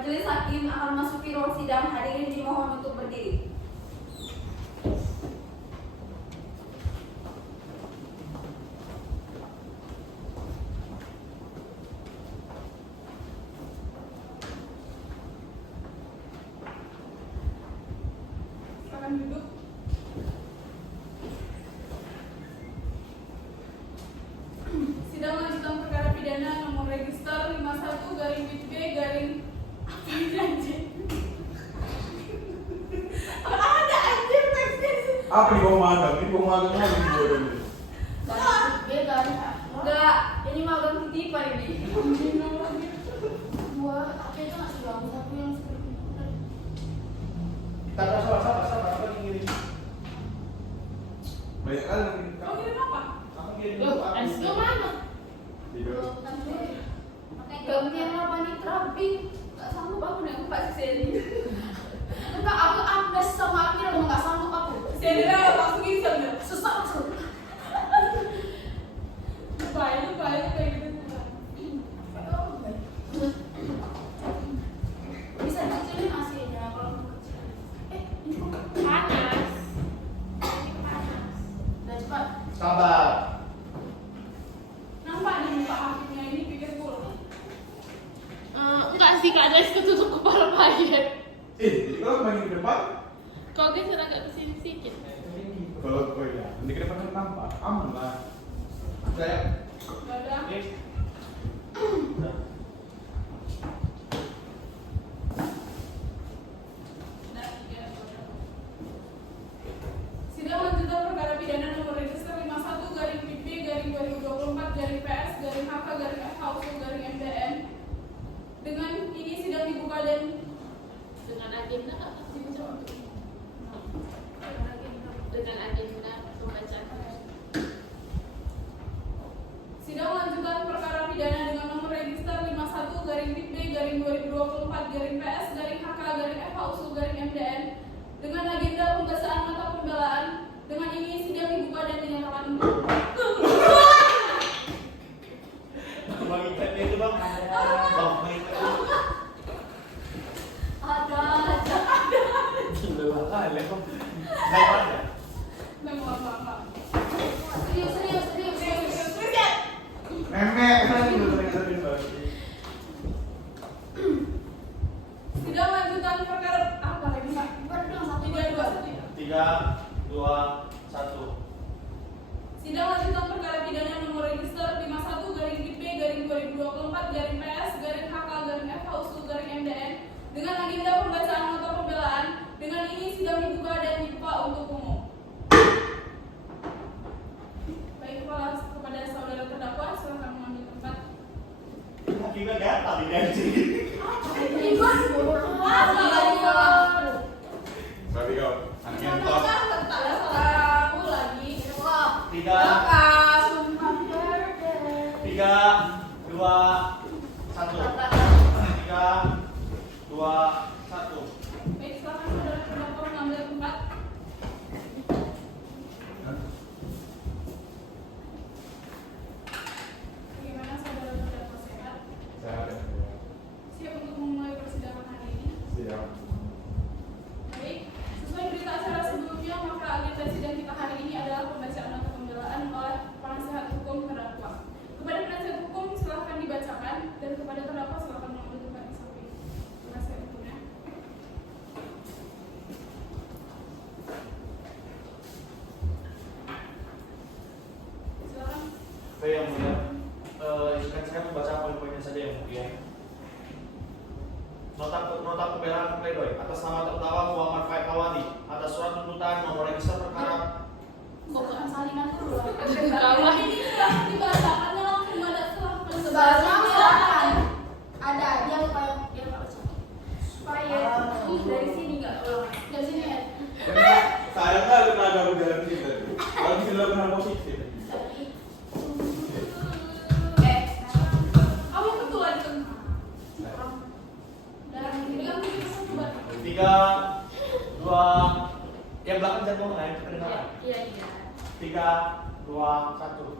Majelis Hakim akan masuki ruang sidang. Hadirin dimohon untuk berdiri. Silakan duduk. Sidang lanjutan perkara pidana nomor register 51/B apa ini anjir? Ada anjir teksnya. Apa di bawah magang? Ini bawah magang lagi di bawah ini. Enggak, ini magang titipan ini. Dua, apa itu nggak sih bang? Satu yang seperti itu. Kita sabar apa ngirim? Banyak kali ngirim. Kamu kirim apa? Aku ngirim Loh, aku. Ansel mana? Tidur. Gantian apa nih terapi? Gak sanggup aku nih, aku pasti seri. Enggak, aku ambles sama Amir, mau gak sanggup aku. Seri lah, langsung insel nih. Susah langsung. Lupa kayak gitu. Bisa dikecilin AC-nya kalau mau kecil. Ini kok Panas. Ini panas. udah cepat. Sabar. Nampak nih muka hakimnya ini pikir gua. Enggak sih, Kak Des ketutup kepala mayat. Jadi kalau main di depan, Kau geser agak kesini sedikit. kalau ya, nanti ke depan kan tampak, aman lah. Saya. Gak ada. Sidang lanjutan perkara pidana nomor register 51/B/2024/PS/HK/FH/MDN. Dengan ini sidang dibuka dan Dengan agenda dengan agenda pembacaan. sidang lanjutan perkara pidana dengan nomor register 51/B/2024/PS/HK/FH/MDN dengan agenda pembahasan nota pembelaan. Dengan ini sidang dibuka dan dinyatakan tutup. Bang ikannya itu bang. Bang ikannya. Ada. Gila kali bang. Nggak ada. Enggak. Serius. Memek kan dulu tadi bang. Sidang lanjutan perkara apa lagi Pak? 3, 2, 1. 3, 2, 1. Sidang lanjutan perkara pidana nomor register 51/B/2024/PS/HK/FH/MDN dengan agenda pembacaan nota pembelaan. Dengan ini sidang dibuka dan dibuka untuk umum. Baik, kepada saudara terdakwa silakan mengambil tempat. Hakimnya gatal ini anjing. Berarti kau anak ngentot. Salah aku lagi. 3, 2, 1. 3, 2, 1. Baik, silakan saudara terdakwa mengambil tempat. Bagaimana saudara terdakwa sehat? Sehat ya. Siap untuk memulai persidangan hari ini? Siap. Baik, sesuai berita acara sebelumnya, maka agenda sidang kita hari ini adalah pembacaan nota pembelaan oleh penasihat hukum terdakwa. Kepada penasihat hukum silakan dibacakan dan kepada terdakwa silakan mengambil tempat di samping penasihat hukumnya. Silakan. Baik yang mulia, izinkan saya membaca poin-poinnya saja yang mulia. Nota pembelaan pledoi atas nama terdakwa Muhammad Faik Hawadi atas surat tuntutan nomor register perkara. Kok bukan salinan dulu? Kawan. Ini telah dibacakannya langsung ada setelah Sebaliknya silakan. Ada dia lupa yang baca. supaya dari sini nggak ulang. Dari sini ya. Saya kan tenaga berjalan sini tadi. Lagi dilakukan hal positif. Kamu betul lagi tengah. Dan ini kan satu buat 3, 2, yang belakang jangan ngomong ya, kedengaran. Iya. 3, 2, 1.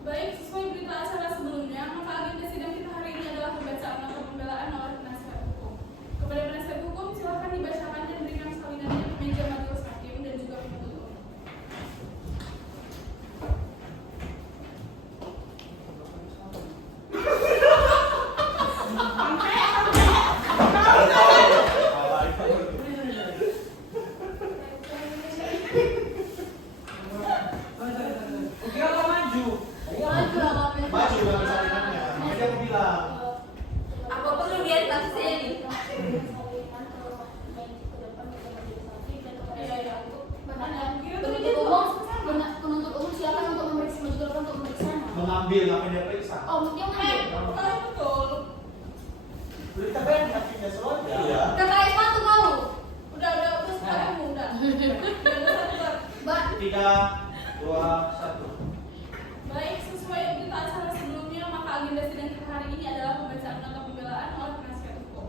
baik, sesuai berita acara sebelumnya, maka agenda sidang kita hari ini adalah pembacaan nota pembelaan oleh penasihat hukum. kan hakimnya semuanya. Iya. Udah kayak sepatu kau. Udah terus kamu udah. Udah satu. Mbak. 3, 2, 1. Baik, sesuai berita acara sebelumnya, maka agenda sidang kita hari ini adalah pembacaan nota pembelaan oleh penasihat hukum.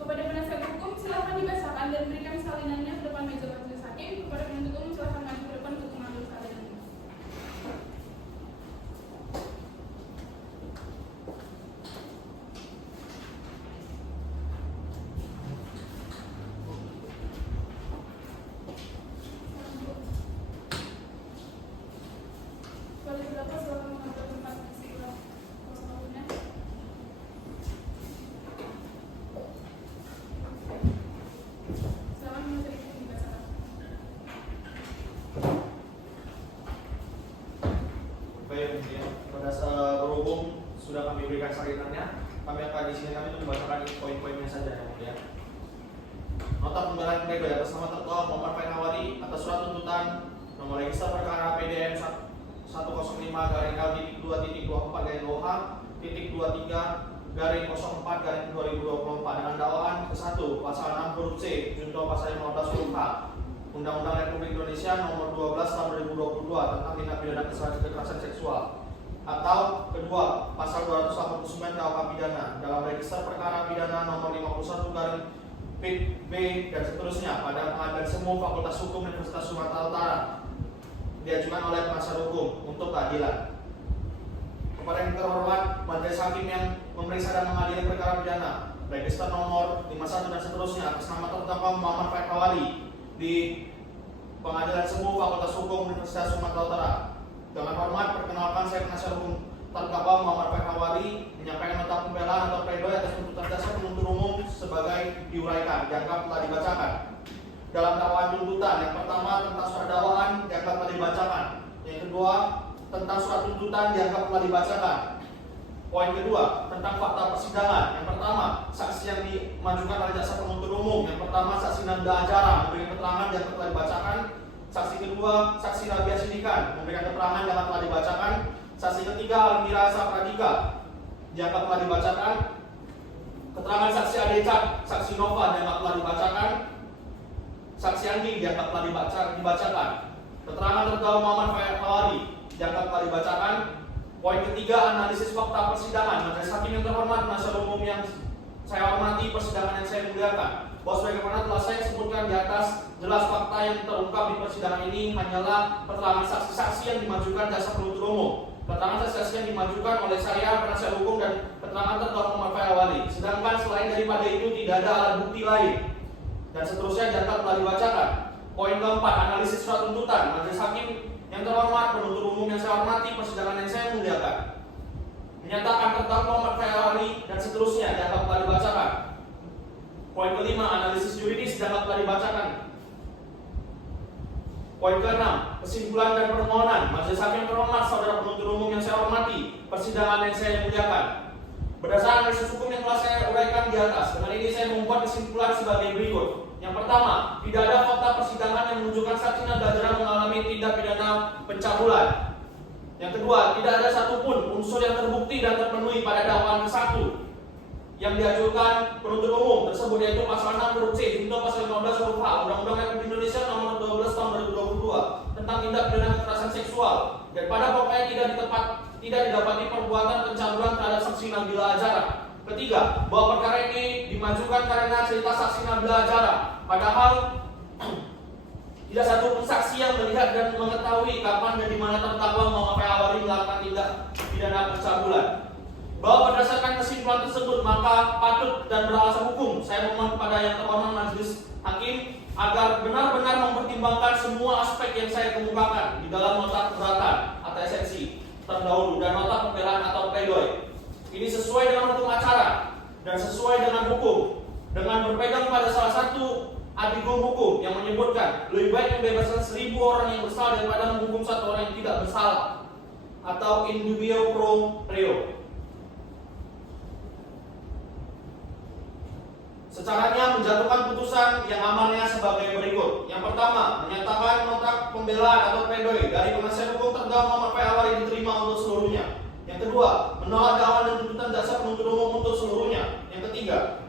Kepada penasihat hukum, silakan dibacakan dan berikan salinannya ke depan meja majelis hakim. Kepada penuntut umum, silakan maju ke depan untuk mengambil salinannya. Boleh berapa silakan mengambil tempat di sebelah pos tahunnya. Silakan menuntut umum dibacakan. Baik, ya. Pada berhubung sudah kami berikan salinannya, kami akan di sini kami untuk membacakan poin-poinnya saja ya, ya. Nota pembelaan pledoi atas nama terdakwa Muhammad Faik Hawari atas surat tuntutan nomor register perkara PDN 105-24-23/04-04/2024 dengan dakwaan ke-1 pasal 6 huruf C junto pasal 15 huruf H Undang-Undang Republik Indonesia nomor 12 tahun 2022 tentang tindak pidana kekerasan seksual, atau kedua pasal 289 KUH pidana dalam register perkara pidana nomor 51 B dan seterusnya pada pengadilan semu Fakultas Hukum Universitas Sumatera Utara diajukan oleh penasihat hukum untuk keadilan. Kepada yang terhormat majelis hakim yang memeriksa dan mengadili perkara pidana register nomor 51 dan seterusnya atas nama terdakwa Muhammad Faik Hawari di pengadilan semu Fakultas Hukum Universitas Sumatera Utara. Dengan hormat perkenalkan, saya penasihat hukum terdakwa Muhammad Faik Hawari menyampaikan nota pembelaan atau pledoi atas tuntutan dasar penuntut umum sebagai diuraikan dianggap telah dibacakan. Dalam dakwaan tuntutan, yang pertama tentang surat dakwaan dianggap telah dibacakan. Yang kedua tentang surat tuntutan dianggap telah dibacakan. Poin kedua tentang fakta persidangan. Yang pertama, saksi yang dimajukan oleh jaksa penuntut umum. Yang pertama, saksi Nanda Ajara memberikan keterangan dianggap telah dibacakan. Saksi kedua, saksi Rabia Sidikan memberikan keterangan dianggap telah dibacakan. Saksi ketiga, Almira Sapradika dianggap telah dibacakan. Keterangan saksi Adecat, saksi Nova dianggap telah dibacakan. Saksi Andi dianggap telah dibacakan. Keterangan terdakwa Muhammad Faik Hawari dianggap telah dibacakan. Poin ketiga, analisis fakta persidangan. Majelis hakim yang terhormat, penasihat umum yang saya hormati, persidangan yang saya muliakan, bahwa sebagaimana telah saya sebutkan di atas, jelas fakta yang terungkap di persidangan ini hanyalah keterangan saksi-saksi yang dimajukan jaksa penuntut umum. Keterangan saksi-saksi yang dimajukan oleh saya, penasihat hukum, dan keterangan terdakwa Muhammad Faik Hawari. Sedangkan selain daripada itu tidak ada alat bukti lain. Dan seterusnya dianggap telah dibacakan. Poin keempat, analisis surat tuntutan. Majelis hakim yang terhormat, penuntut umum yang saya hormati, persidangan yang saya muliakan, menyatakan terdakwa Muhammad Faik Hawari dan seterusnya dianggap telah dibacakan. Poin kelima, analisis juridis dianggap telah dibacakan. Poin keenam, kesimpulan dan permohonan. Majelis hakim terhormat, saudara penuntut umum yang saya hormati, persidangan yang saya muliakan, berdasarkan analisis hukum yang telah saya uraikan di atas, dengan ini saya membuat kesimpulan sebagai berikut. Yang pertama, tidak ada fakta persidangan yang menunjukkan saksi Nanda Ajara mengalami tindak pidana pencabulan. Yang kedua, tidak ada satupun unsur yang terbukti dan terpenuhi pada dakwaan ke-1 yang diajukan penuntut umum tersebut, yaitu pasal 6 huruf C junto pasal 15 huruf H Undang-Undang Republik Indonesia nomor 12 tahun 2022 tentang tindak pidana kekerasan seksual, dan pada pokoknya tidak didapati perbuatan pencabulan terhadap saksi Nabila Ajara. Ketiga, bahwa perkara ini dimajukan karena cerita saksi Nabila Ajara, padahal tidak satu pun saksi yang melihat dan mengetahui kapan dan di mana terdakwa Muhammad Faik Hawari melakukan tindak pidana pencabulan. Bahwa berdasarkan kesimpulan tersebut, maka patut dan beralasan hukum saya memohon kepada yang terhormat majelis hakim agar benar-benar mempertimbangkan semua aspek yang saya kemukakan di dalam nota keberatan atau esensi terdahulu dan nota pembelaan atau pledoi. Ini sesuai dengan hukum acara dan sesuai dengan hukum, dengan berpegang pada salah satu adigum hukum yang menyebutkan lebih baik membebaskan 1000 orang yang bersalah daripada menghukum 1 orang yang tidak bersalah, atau in dubio pro reo. Secaranya menjatuhkan putusan yang amalnya sebagai berikut. Yang pertama, menyatakan nota pembelaan atau pledoi dari penasihat hukum terdakwa Muhammad Faik Hawari diterima untuk seluruhnya. Yang kedua, menolak dakwaan dan tuntutan jaksa penuntut umum untuk seluruhnya. Yang ketiga,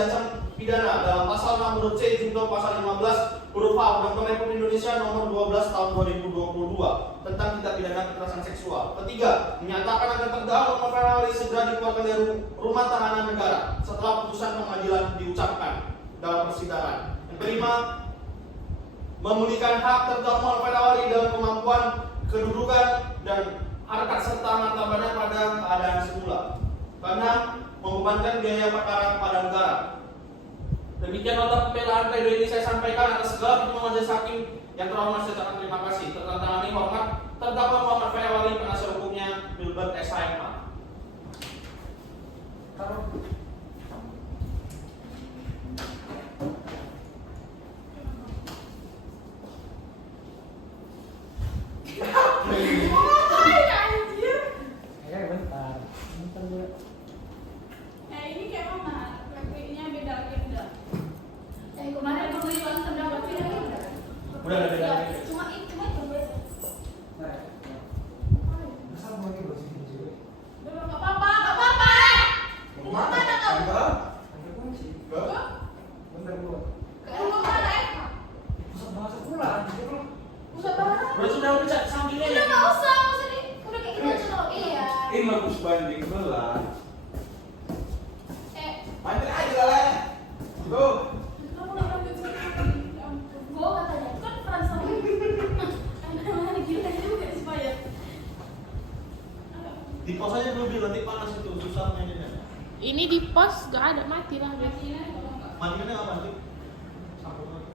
diancam pidana dalam pasal 6 huruf C junto pasal 15 huruf A Undang-Undang Republik Indonesia nomor 12 tahun 2022 tentang tindak pidana kekerasan seksual. Ketiga, menyatakan agar terdakwa Muhammad Fairali segera dikeluarkan dari rumah tahanan negara setelah putusan pengadilan diucapkan dalam persidangan. Yang kelima, memulihkan hak terdakwa Muhammad Fairali dalam kemampuan, kedudukan, dan harkat serta martabatnya pada keadaan semula. Keenam, membebankan biaya perkara kepada negara. Demikian nota pembelaan pledoi ini saya sampaikan atas segala pertimbangan majelis hakim yang terhormat. Saya ucapkan terima kasih. Tertangani hormat terdakwa Muhammad Fairali penasihat hukumnya Wilbert SHMH. Ini kayak mana? Replinya beda agenda. Kemarin aku beli langsung terdakwa tidak. Udah ada beda. Cuma itu beda. Udah nggak apa-apa, nggak apa-apa. Mau mana kamu? Kamu mau mana? Usah bahas. Sudah udah sampingnya Udah ya. nggak usah nih. Udah kayak gitu aja loh. Iya. Ini bagus banding belah. Banding aja lah. Go. Kamu nggak lanjut cerita tadi. Ya ampun. Gua katanya kan peran sama. Anak gila juga sih Pak. Di pos aja dulu Bil, nanti panas itu susah mainnya. Ini di pos gak ada, mati lah. Matinya kalau nggak. Matinya apa sih?